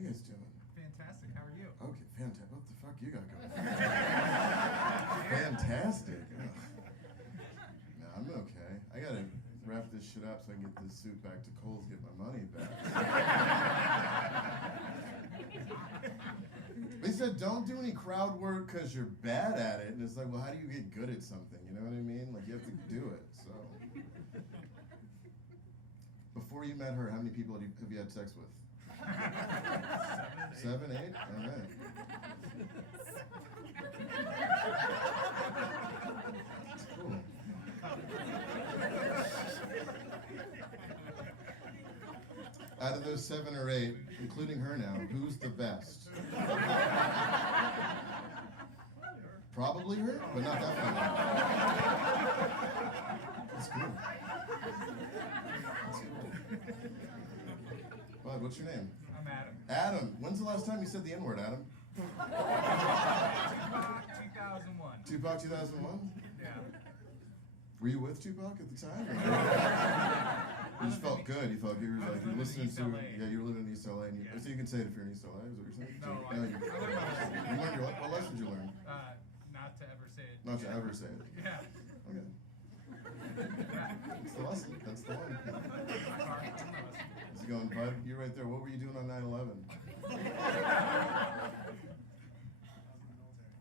you guys doing? Fantastic. How are you? Okay, fantastic. What the fuck you got going? Fantastic. Ugh. No, I'm okay. I gotta wrap this shit up so I can get this suit back to Kohl's, get my money back. They said don't do any crowd work because you're bad at it, and it's like, well, how do you get good at something? You know what I mean? Like you have to do it. So, before you met her, how many people have you had sex with? 7, 8? All right. Cool. Out of those 7 or 8, including her now, who's the best? Probably her, but not definitely. That's cool. That's cool. Bud, what's your name? I'm Adam. Adam. When's the last time you said the N-word, Adam? Tupac 2001. Tupac 2001? Yeah. Were you with Tupac at the time? You just felt good. You felt you were like you're listening to. Yeah, you were living in East LA, and so you can say it if you're in East LA. Is what you're saying? No, you I learned your what lessons you learned? Not to ever say it. Not to ever say it. Yeah. Okay. That's the lesson. That's the one. How's it going, bud? You're right there. What were you doing on 9/11?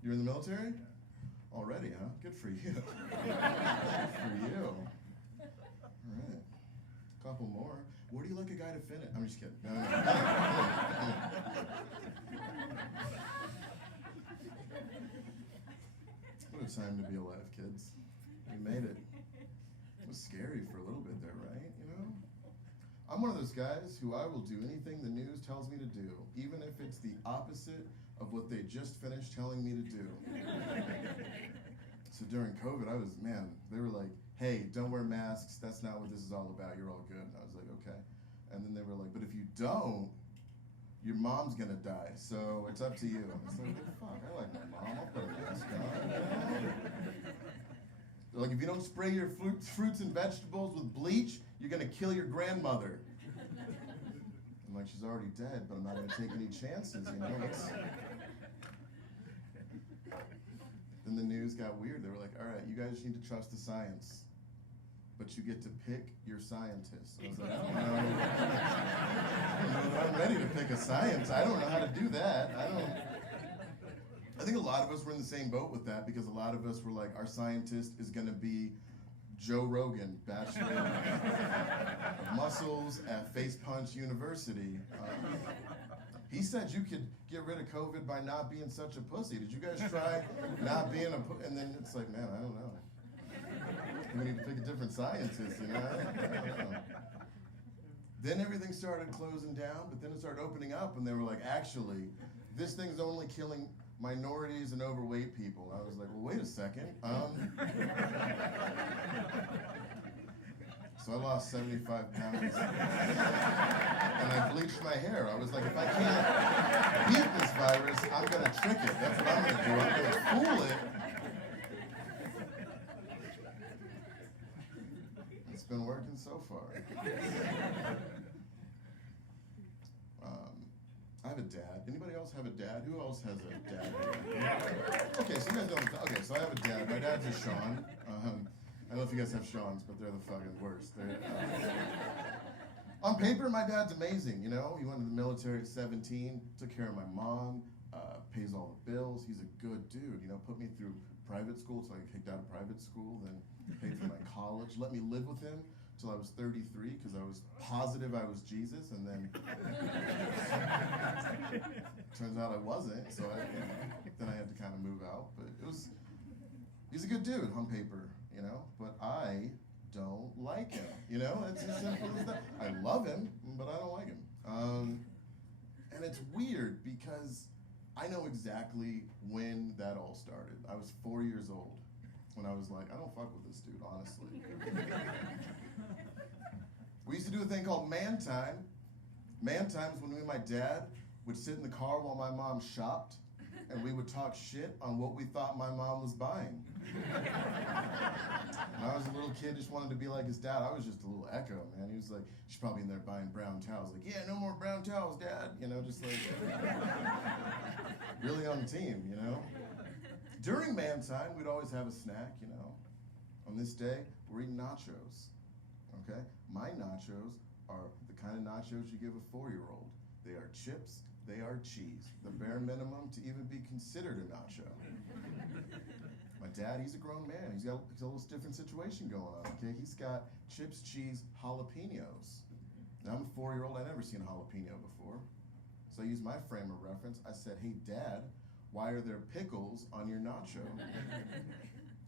You're in the military? Already, huh? Good for you. Good for you. All right. Couple more. Where do you like a guy to finish? I'm just kidding. No. What a time to be alive, kids. We made it. It was scary for a little bit there, right? You know? I'm one of those guys who I will do anything the news tells me to do, even if it's the opposite of what they just finished telling me to do. So during COVID, they were like, hey, don't wear masks. That's not what this is all about. You're all good. And I was like, okay. And then they were like, but if you don't, your mom's gonna die. So it's up to you. I was like, well, fuck, I like my mom. I'll put a mask on. They're like, if you don't spray your fruits and vegetables with bleach, you're gonna kill your grandmother. I'm like, she's already dead, but I'm not gonna take any chances, you know? Then the news got weird. They were like, all right, you guys need to trust the science, but you get to pick your scientist. I was like, I don't know if I'm ready to pick a science. I don't know how to do that. I think a lot of us were in the same boat with that because a lot of us were like, our scientist is gonna be Joe Rogan, Bachelor of Muscles at Face Punch University. He said you could get rid of COVID by not being such a pussy. Did you guys try not being a pussy? And then it's like, man, I don't know. We need to pick a different scientist, you know? I don't know. Then everything started closing down, but then it started opening up, and they were like, actually, this thing's only killing minorities and overweight people. I was like, well, wait a second. So I lost 75 pounds, and I bleached my hair. I was like, if I can't beat this virus, I'm gonna trick it. That's what I'm gonna do. I'm gonna fool it. It's been working so far. I have a dad. Anybody else have a dad? Who else has a dad? Okay, so you guys don't. Okay, so I have a dad. My dad's a Sean. I don't know if you guys have Seans, but they're the fucking worst. On paper, my dad's amazing, you know? He went to the military at 17, took care of my mom, pays all the bills. He's a good dude, you know? Put me through private school so I got kicked out of private school, then paid for my college, let me live with him till I was 33 because I was positive I was Jesus, and then turns out I wasn't, so then I had to kind of move out. But he's a good dude on paper, you know, but I don't like him, you know? It's as simple as that. I love him, but I don't like him. And it's weird because I know exactly when that all started. I was 4 years old when I was like, I don't fuck with this dude, honestly. We used to do a thing called man time. Man time is when me and my dad would sit in the car while my mom shopped, and we would talk shit on what we thought my mom was buying. When I was a little kid, just wanted to be like his dad. I was just a little echo, man. He was like, she's probably in there buying brown towels. Like, yeah, no more brown towels, Dad. You know, just like really on the team, you know. During man time, we'd always have a snack, you know. On this day, we're eating nachos, okay? My nachos are the kind of nachos you give a 4-year-old. They are chips, they are cheese. The bare minimum to even be considered a nacho. My dad, he's a grown man. He's got a little different situation going on, okay? He's got chips, cheese, jalapenos. Now, I'm a 4-year-old. I've never seen a jalapeno before. So I used my frame of reference. I said, hey, Dad, why are there pickles on your nacho?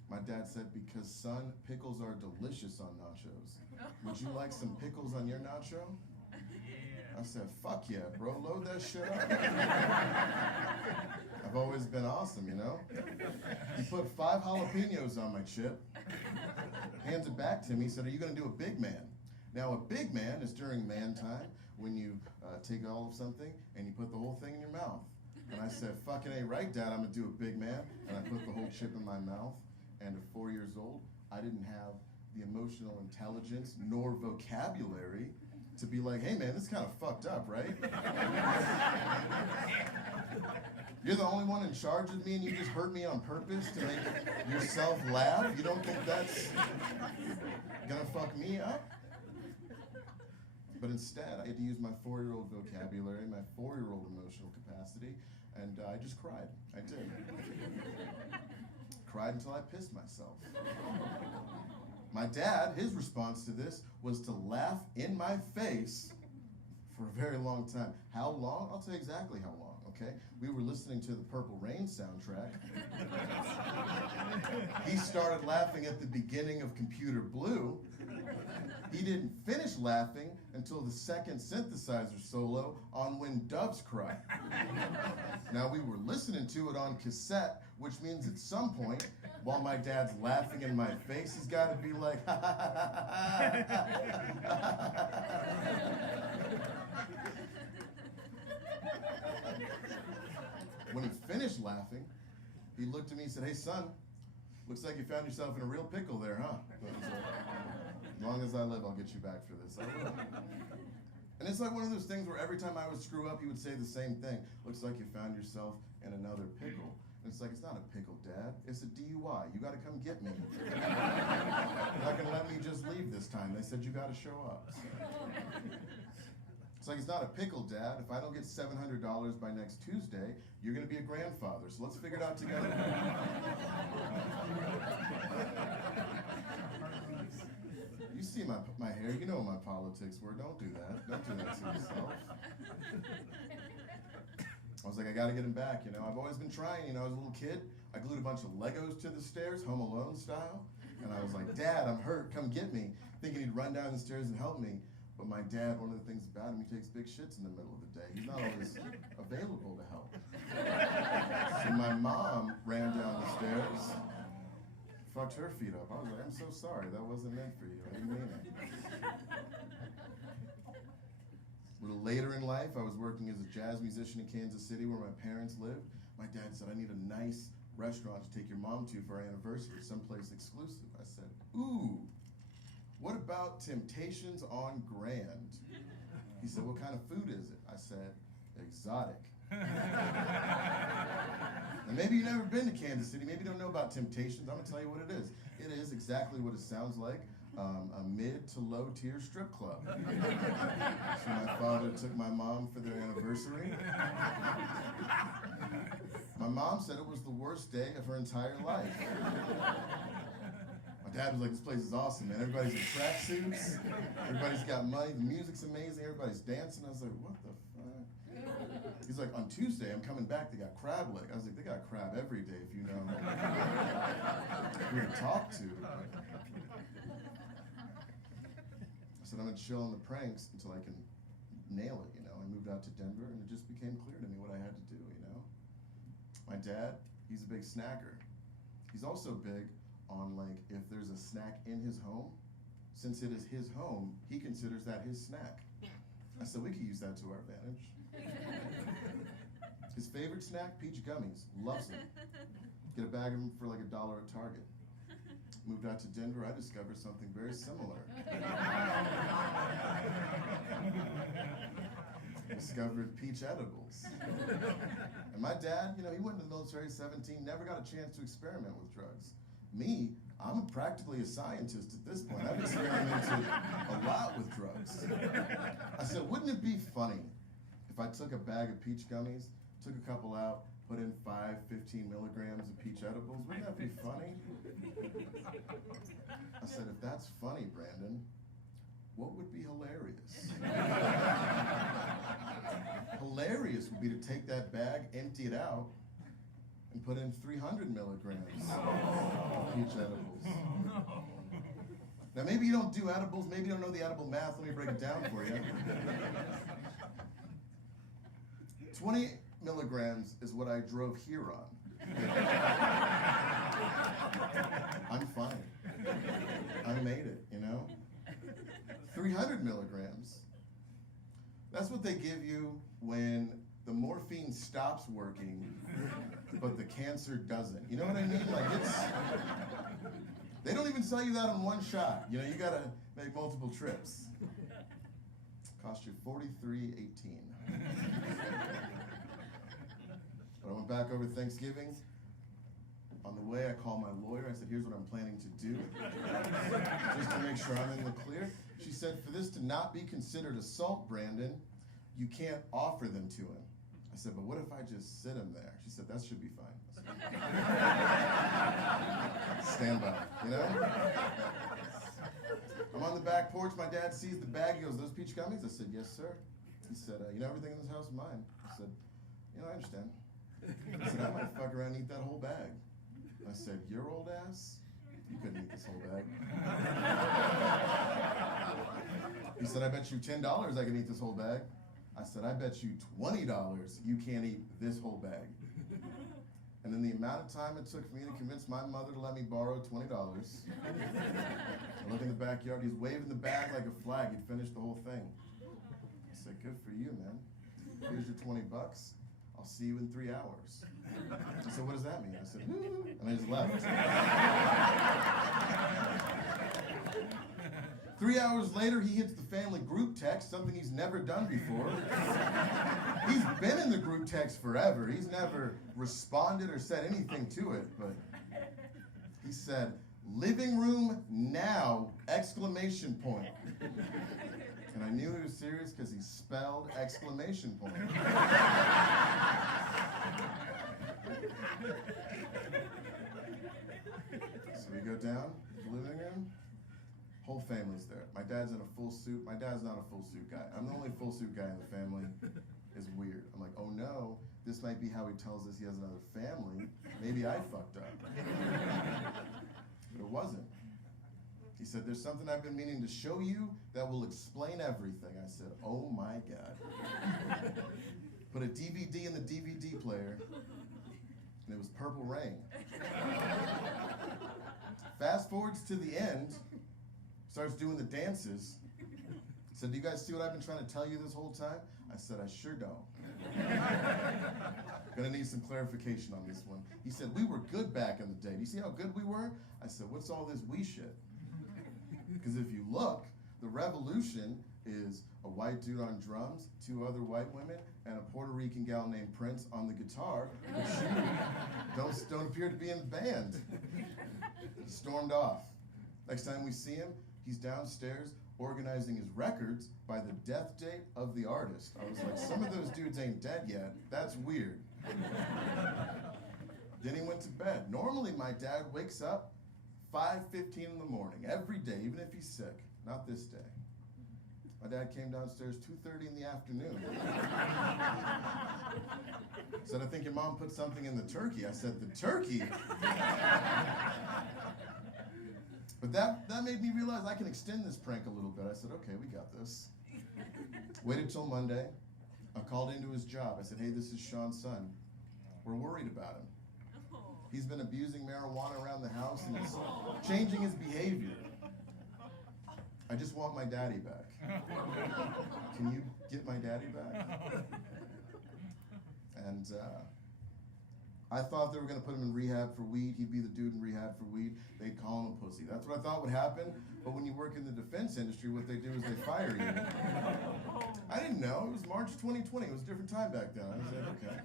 My dad said, because, son, pickles are delicious on nachos. Would you like some pickles on your nacho? Yeah. I said, fuck yeah, bro, load that shit up. I've always been awesome, you know? He put 5 jalapenos on my chip, hands it back to me, said, are you gonna do a big man? Now, a big man is during man time when you take all of something and you put the whole thing in your mouth. And I said, fucking A right, Dad, I'm gonna do a big man. And I put the whole chip in my mouth. And at 4 years old, I didn't have the emotional intelligence nor vocabulary to be like, hey man, this is kind of fucked up, right? You're the only one in charge of me and you just hurt me on purpose to make yourself laugh? You don't think that's gonna fuck me up? But instead, I had to use my 4-year-old vocabulary, my 4-year-old emotional capacity, and I just cried. I did. Cried until I pissed myself. My dad, his response to this was to laugh in my face for a very long time. How long? I'll tell you exactly how long, okay? We were listening to the Purple Rain soundtrack. He started laughing at the beginning of Computer Blue. He didn't finish laughing until the second synthesizer solo on When Doves Cry. Now, we were listening to it on cassette, which means at some point, while my dad's laughing in my face, he's got to be like, When he finished laughing, he looked at me and said, hey, son, looks like you found yourself in a real pickle there, huh? As long as I live, I'll get you back for this. I will. And it's like one of those things where every time I would screw up, he would say the same thing. Looks like you found yourself in another pickle. And it's like, it's not a pickle, Dad. It's a DUI. You got to come get me. You're not going to let me just leave this time. They said you got to show up. So. It's like, it's not a pickle, Dad. If I don't get $700 by next Tuesday, you're going to be a grandfather. So let's figure it out together. You see my hair, you know what my politics were. Don't do that. Don't do that to yourself. I was like, I gotta get him back, you know. I've always been trying, you know, as a little kid. I glued a bunch of Legos to the stairs, Home Alone style. And I was like, Dad, I'm hurt, come get me. Thinking he'd run down the stairs and help me. But my dad, one of the things about him, he takes big shits in the middle of the day. He's not always available to help. So my mom ran down the stairs, fucked her feet up. I was like, I'm so sorry, that wasn't meant for you. I didn't mean it. A little later in life, I was working as a jazz musician in Kansas City where my parents lived. My dad said, I need a nice restaurant to take your mom to for our anniversary, someplace exclusive. I said, ooh, what about Temptations on Grand? He said, what kind of food is it? I said, exotic. And maybe you've never been to Kansas City, maybe you don't know about Temptations. I'm gonna tell you what it is. It is exactly what it sounds like. A mid to low tier strip club. So my father took my mom for their anniversary. My mom said it was the worst day of her entire life. My dad was like, this place is awesome, man. Everybody's in tracksuits. Everybody's got money. The music's amazing. Everybody's dancing. I was like, what the fuck? He's like, on Tuesday, I'm coming back. They got crab leg. I was like, they got crab every day if you know who to talk to. I said, I'm gonna chill on the pranks until I can nail it, you know. I moved out to Denver and it just became clear to me what I had to do, you know. My dad, he's a big snacker. He's also big on like, if there's a snack in his home, since it is his home, he considers that his snack. I said, we could use that to our advantage. His favorite snack, peach gummies. Loves them. Get a bag of them for like $1 at Target. Moved out to Denver, I discovered something very similar. Discovered peach edibles. And my dad, he went into the military at 17, never got a chance to experiment with drugs. Me, I'm practically a scientist at this point. I've experimented a lot with drugs. I said, wouldn't it be funny if I took a bag of peach gummies, took a couple out, put in 15 milligrams of peach edibles? Wouldn't that be funny? I said, if that's funny, Brandon, what would be hilarious? Hilarious would be to take that bag, empty it out, and put in 300 milligrams of peach edibles. Now, maybe you don't do edibles, maybe you don't know the edible math. Let me break it down for you. 20 milligrams is what I drove here on. I'm fine. I made it, 300 milligrams. That's what they give you when the morphine stops working, but the cancer doesn't. You know what I mean? They don't even sell you that on one shot. You gotta make multiple trips. Cost you $43.18. But I went back over Thanksgiving. On the way, I called my lawyer. I said, here's what I'm planning to do, just to make sure I'm in the clear. She said, for this to not be considered assault, Brandon, you can't offer them to him. I said, but what if I just sit him there? She said, that should be fine. Stand by, I'm on the back porch. My dad sees the bag. He goes, those peach gummies? I said, yes, sir. He said, everything in this house is mine. I said, I understand. I said, I might fuck around and eat that whole bag. I said, your old ass? You couldn't eat this whole bag. He said, I bet you $10 I can eat this whole bag. I said, I bet you $20 you can't eat this whole bag. And then the amount of time it took for me to convince my mother to let me borrow $20. I look in the backyard, he's waving the bag like a flag. He'd finished the whole thing. I said, good for you, man. Here's your $20. I'll see you in 3 hours. I said, what does that mean? I said, woo, and I just left. 3 hours later, he hits the family group text, something he's never done before. He's been in the group text forever. He's never responded or said anything to it, but he said, living room now, exclamation point. And I knew he was serious because he spelled exclamation point. So we go down to the living room. Whole family's there. My dad's in a full suit. My dad's not a full suit guy. I'm the only full suit guy in the family. It's weird. I'm like, oh no, this might be how he tells us he has another family. Maybe I fucked up. But it wasn't. He said, there's something I've been meaning to show you that will explain everything. I said, oh my God. Put a DVD in the DVD player, and it was Purple Rain. Fast forwards to the end, starts doing the dances. Said, do you guys see what I've been trying to tell you this whole time? I said, I sure don't. Gonna need some clarification on this one. He said, we were good back in the day. Do you see how good we were? I said, what's all this we shit? Because if you look, the revolution is a white dude on drums, 2 other white women, and a Puerto Rican gal named Prince on the guitar, which don't appear to be in the band. Stormed off. Next time we see him, he's downstairs organizing his records by the death date of the artist. I was like, some of those dudes ain't dead yet. That's weird. Then he went to bed. Normally my dad wakes up 5:15 in the morning, every day, even if he's sick. Not this day. My dad came downstairs 2:30 in the afternoon. Said, I think your mom put something in the turkey. I said, the turkey? But that made me realize I can extend this prank a little bit. I said, okay, we got this. Waited till Monday. I called into his job. I said, hey, this is Sean's son. We're worried about him. He's been abusing marijuana around the house and it's changing his behavior. I just want my daddy back. Can you get my daddy back? And And I thought they were gonna put him in rehab for weed. He'd be the dude in rehab for weed. They'd call him a pussy. That's what I thought would happen. But when you work in the defense industry, what they do is they fire you. I didn't know. It was March 2020. It was a different time back then. I was like, okay.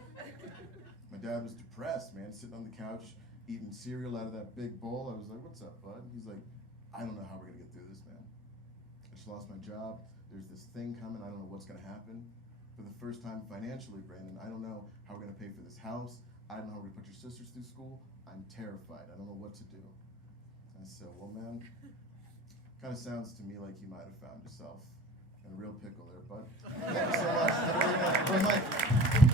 My dad was depressed, man, sitting on the couch eating cereal out of that big bowl. I was like, what's up, bud? He's like, I don't know how we're gonna get through this, man. I just lost my job. There's this thing coming. I don't know what's gonna happen. For the first time financially, Brandon, I don't know how we're gonna pay for this house. I don't know how we're gonna put your sisters through school. I'm terrified. I don't know what to do. I said, well, man, kind of sounds to me like you might have found yourself in a real pickle there, bud. Thank you so much. Have a great night. Bye, Mike.